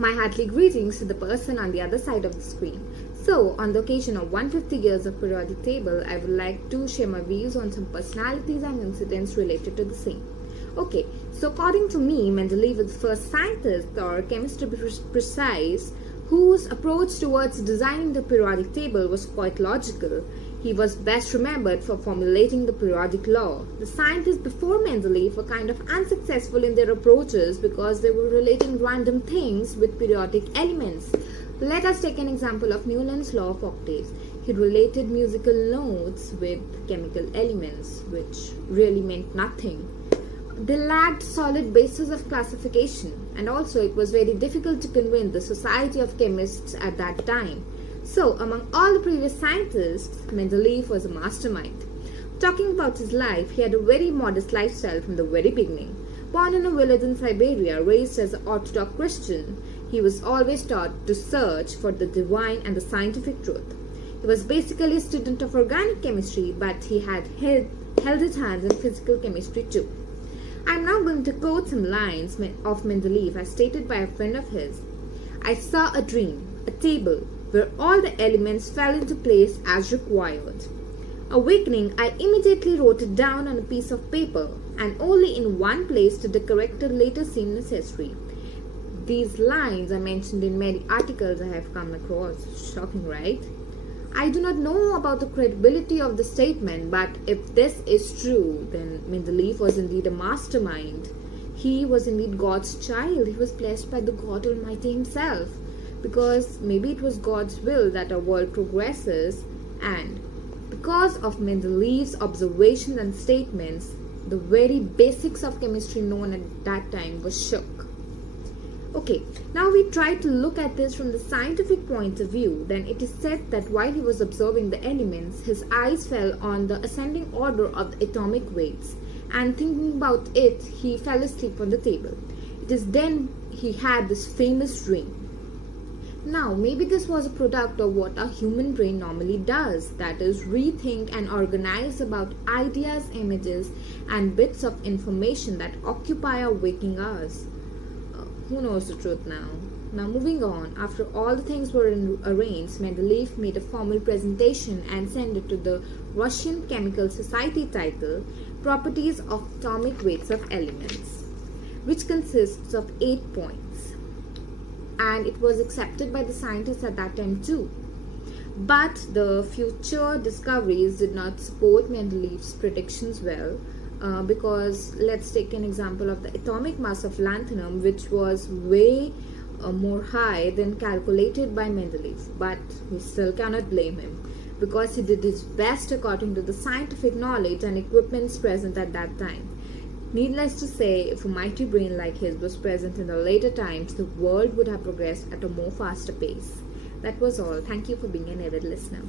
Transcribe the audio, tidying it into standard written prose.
My heartily greetings to the person on the other side of the screen. So, on the occasion of 150 years of periodic table, I would like to share my views on some personalities and incidents related to the same. Okay, so according to me, Mendeleev was the first scientist, or chemist to be precise, whose approach towards designing the periodic table was quite logical. He was best remembered for formulating the periodic law. The scientists before Mendeleev were kind of unsuccessful in their approaches because they were relating random things with periodic elements. Let us take an example of Newton's law of octaves. He related musical notes with chemical elements, which really meant nothing. They lacked solid basis of classification, and also it was very difficult to convince the Society of Chemists at that time. So, among all the previous scientists, Mendeleev was a mastermind. Talking about his life, he had a very modest lifestyle from the very beginning. Born in a village in Siberia, raised as an Orthodox Christian, he was always taught to search for the divine and the scientific truth. He was basically a student of organic chemistry, but he had held his hands in physical chemistry too. I am now going to quote some lines of Mendeleev as stated by a friend of his. "I saw a dream, a table, where all the elements fell into place as required. Awakening, I immediately wrote it down on a piece of paper, and only in one place did the corrector later seem necessary." These lines are mentioned in many articles I have come across. Shocking, right? I do not know about the credibility of the statement, but if this is true, then Mendeleev was indeed a mastermind. He was indeed God's child. He was blessed by the God Almighty himself. Because maybe it was God's will that our world progresses, and because of Mendeleev's observations and statements, the very basics of chemistry known at that time was shook. Okay, now we try to look at this from the scientific point of view. Then it is said that while he was observing the elements, his eyes fell on the ascending order of the atomic weights, and thinking about it, he fell asleep on the table. It is then he had this famous dream. Now, maybe this was a product of what a human brain normally does, that is, rethink and organize about ideas, images, and bits of information that occupy our waking hours. Who knows the truth now? Now, moving on, after all the things were arranged, Mendeleev made a formal presentation and sent it to the Russian Chemical Society titled Properties of Atomic Weights of Elements, which consists of 8 points. And it was accepted by the scientists at that time too. But the future discoveries did not support Mendeleev's predictions well, because let's take an example of the atomic mass of lanthanum, which was way more high than calculated by Mendeleev. But we still cannot blame him, because he did his best according to the scientific knowledge and equipments present at that time. Needless to say, if a mighty brain like his was present in the later times, the world would have progressed at a more faster pace. That was all. Thank you for being an avid listener.